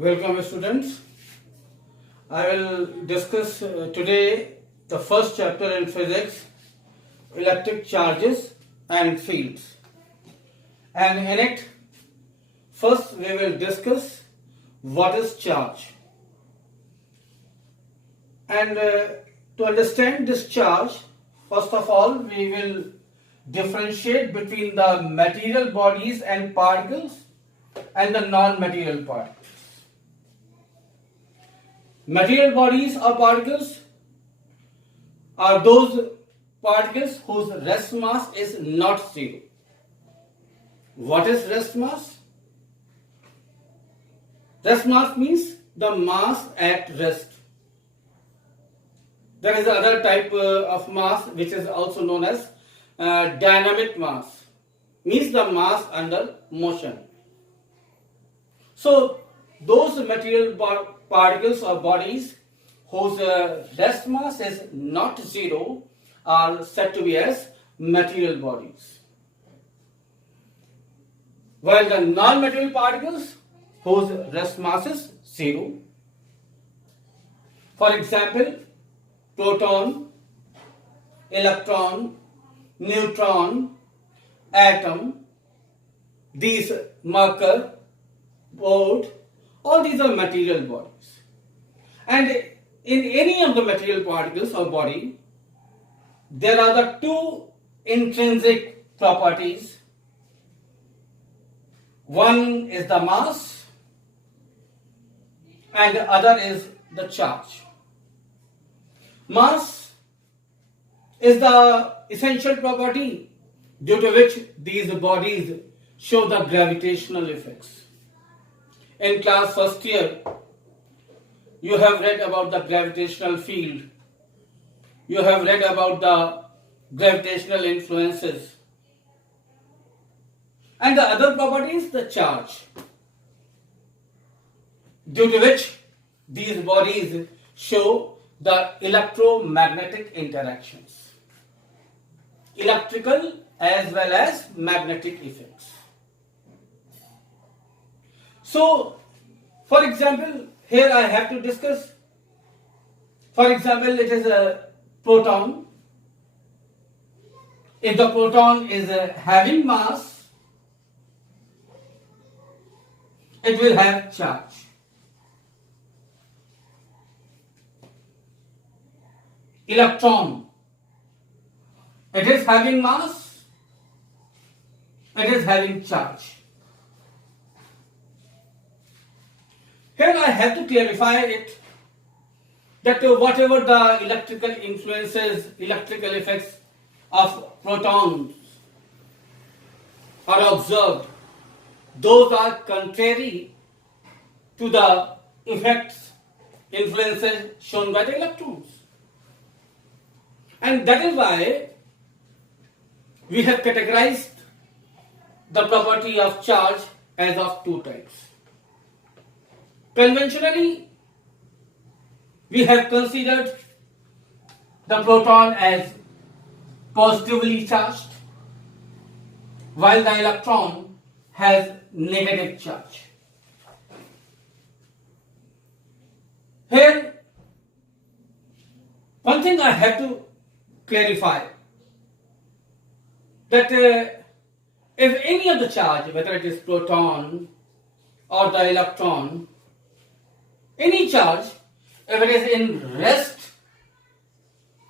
Welcome students. I will discuss today the first chapter in physics, electric charges and fields. And in it, first we will discuss what is charge. And to understand this charge, first of all, we will differentiate between the material bodies and particles and the non-material particles. Material bodies or particles are those particles whose rest mass is not zero. What is rest mass? Rest mass means the mass at rest. There is another type of mass which is also known as dynamic mass, means the mass under motion. So those material particles or bodies whose rest mass is not zero are said to be as material bodies. While the non-material particles whose rest mass is zero, for example, proton, electron, neutron, atom, these marker, board, all these are material bodies. And in any of the material particles or body, there are the two intrinsic properties. One is the mass and the other is the charge. Mass is the essential property due to which these bodies show the gravitational effects. In class first year, you have read about the gravitational field. You have read about the gravitational influences. And the other property is the charge, due to which these bodies show the electromagnetic interactions, electrical as well as magnetic effects. So, for example, here I have to discuss, for example, it is a proton. If the proton is having mass, it will have charge. Electron, it is having mass, it is having charge. Here I have to clarify it that whatever the electrical influences, electrical effects of protons are observed, those are contrary to the effects, influences shown by the electrons. And that is why we have categorized the property of charge as of two types. Conventionally, we have considered the proton as positively charged, while the electron has negative charge. Here, one thing I have to clarify, that if any of the charge, whether it is proton or the electron, any charge, if it is in rest,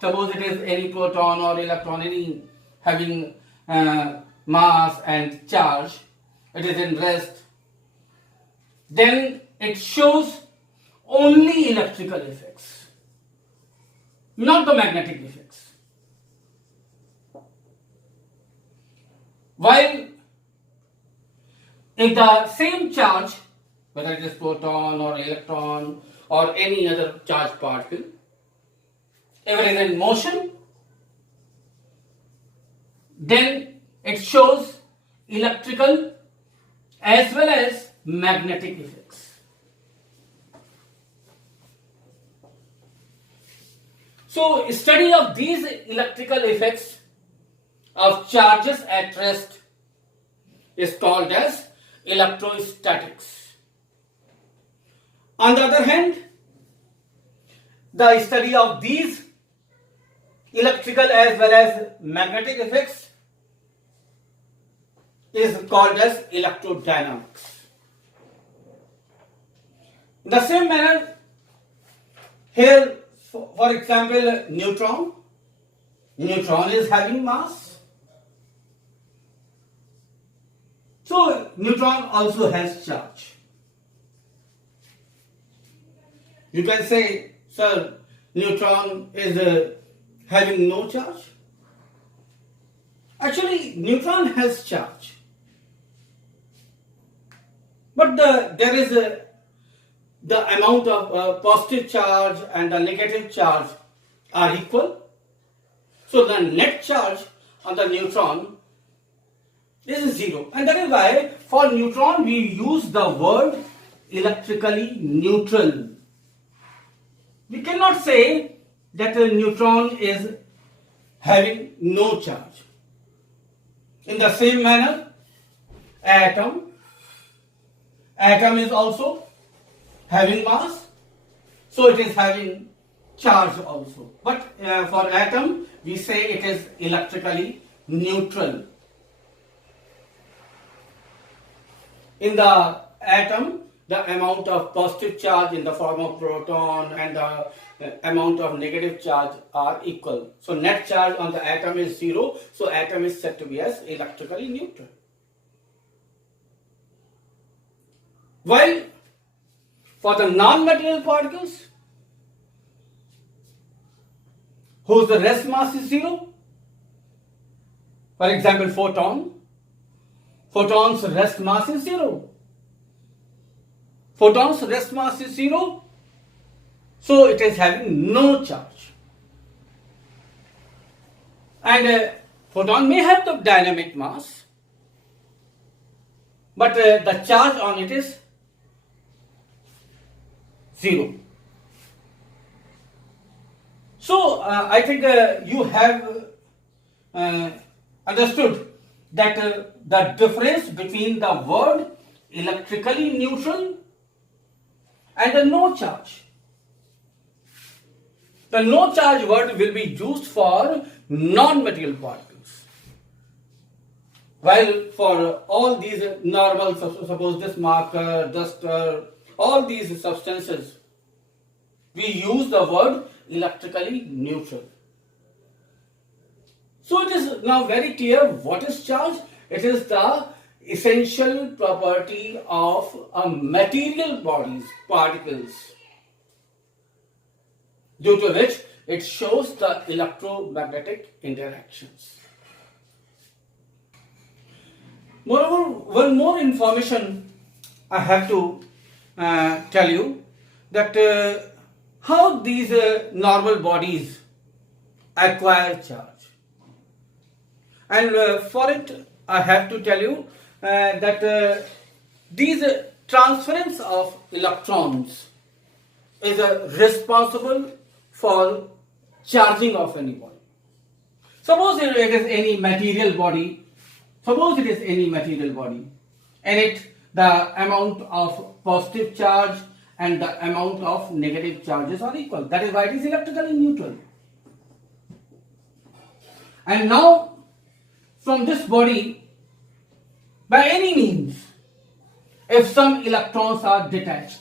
suppose it is any proton or electron, any having mass and charge, it is in rest, then it shows only electrical effects, not the magnetic effects. While if the same charge, whether it is proton or electron or any other charged particle, if it is in motion, then it shows electrical as well as magnetic effects. So, study of these electrical effects of charges at rest is called as electrostatics. On the other hand, the study of these electrical as well as magnetic effects is called as electrodynamics. In the same manner, here, for example, neutron. Neutron is having mass. So, neutron also has charge. You can say, sir, neutron is having no charge. Actually, neutron has charge. But there is the amount of positive charge and the negative charge are equal. So the net charge on the neutron is 0. And that is why for neutron we use the word electrically neutral. We cannot say that a neutron is having no charge. In the same manner, atom is also having mass, so it is having charge also. But for atom, we say it is electrically neutral. In the atom, the amount of positive charge in the form of proton and the amount of negative charge are equal. So net charge on the atom is 0, so atom is said to be as electrically neutral. While for the non-material particles, whose the rest mass is 0, for example photon's rest mass is 0. Photon's rest mass is 0, so it is having no charge. And photon may have the dynamic mass, but the charge on it is 0. So I think you have understood that the difference between the word electrically neutral and the no charge. The no charge word will be used for non-material particles. While for all these normal, suppose this marker, duster, all these substances, we use the word electrically neutral. So it is now very clear what is charge. It is the essential property of a material body's particles, due to which it shows the electromagnetic interactions. Moreover, one more information I have to tell you, that how these normal bodies acquire charge. And for it, I have to tell you that these transference of electrons is responsible for charging of any body. Suppose it is any material body. Suppose it is any material body, and the amount of positive charge and the amount of negative charges are equal. That is why it is electrically neutral. And now, from this body, by any means, if some electrons are detached,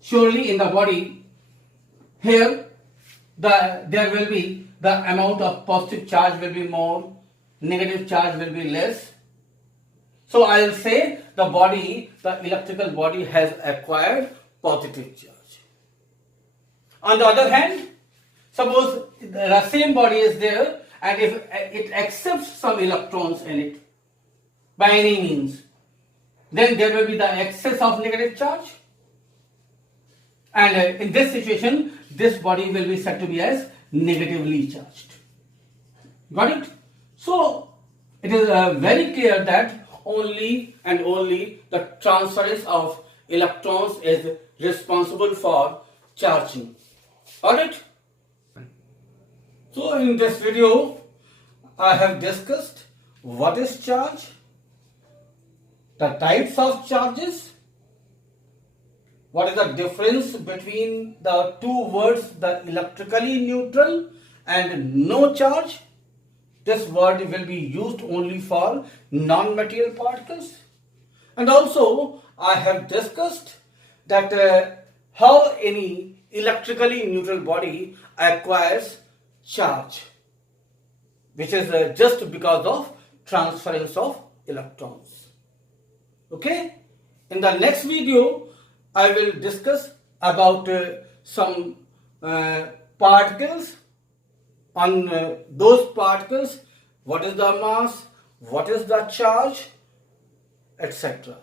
surely in the body, here there will be the amount of positive charge will be more, negative charge will be less. So I will say the electrical body has acquired positive charge. On the other hand, suppose the same body is there, and if it accepts some electrons in it by any means, then there will be the excess of negative charge. And in this situation, this body will be said to be as negatively charged. Got it? So it is very clear that only and only the transference of electrons is responsible for charging. Alright? So in this video, I have discussed what is charge, the types of charges, what is the difference between the two words, the electrically neutral and no charge. This word will be used only for non-material particles. And also I have discussed that how any electrically neutral body acquires charge, which is just because of transference of electrons. Okay, in the next video I will discuss about some particles. On those particles, what is the mass, what is the charge, etc.